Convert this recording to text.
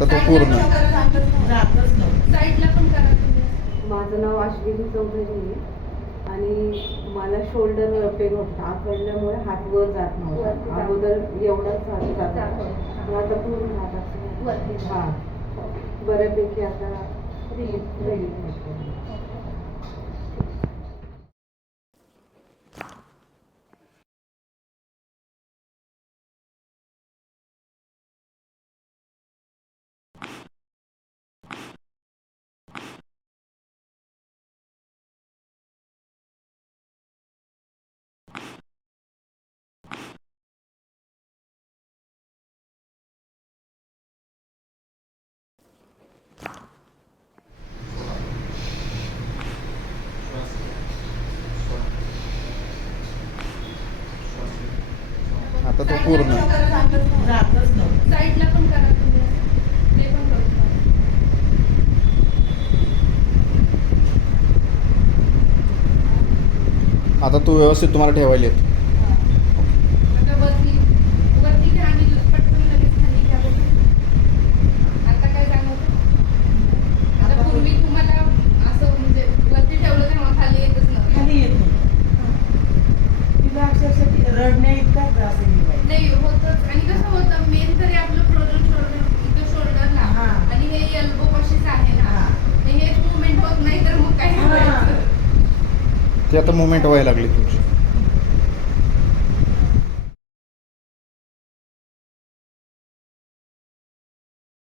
आता तो पूर्ण जातच नव्हतं. साईडला पण करा तुम्ही. माझं नाव अश्विनी चौधरी आहे आणि मला शोल्डर पेन होता. आखडल्यामुळे हात वर जात नव्हता. अगोदर एवढाच हात जात होता. पण आता पूर्ण हात असं हा बऱ्यापैकी आता रिलीफ होतो. आता तो पूर्ण जातच नव्हतं. साईडला पण करा तुम्ही. ते पण करू शकता. आता तो व्यवस्थित तुम्हाला ठेवायला येतो. आता वरती वरती घ्या आणि पटकन लगेच खाली घ्या बघू. आता काय जाणवतं? आता पूर्वी तुम्हाला असं म्हणजे वरती ठेवलं तेव्हा खाली येतच नव्हतं. खाली येत नव्हतं. तिला अक्षरशः रडण्या इतका त्रास आहे. नाही होतच. आणि कसं होतं मेन तरी आपलं फ्रोझन शोल्डर इथं शोल्डरला हा. आणि हे एल्बो पाशीच आहे ना. हा. हे मूवमेंट होत नाही तर मग काय हा. करायचं? ते आता मुवमेंट व्हायला लागली तुमची.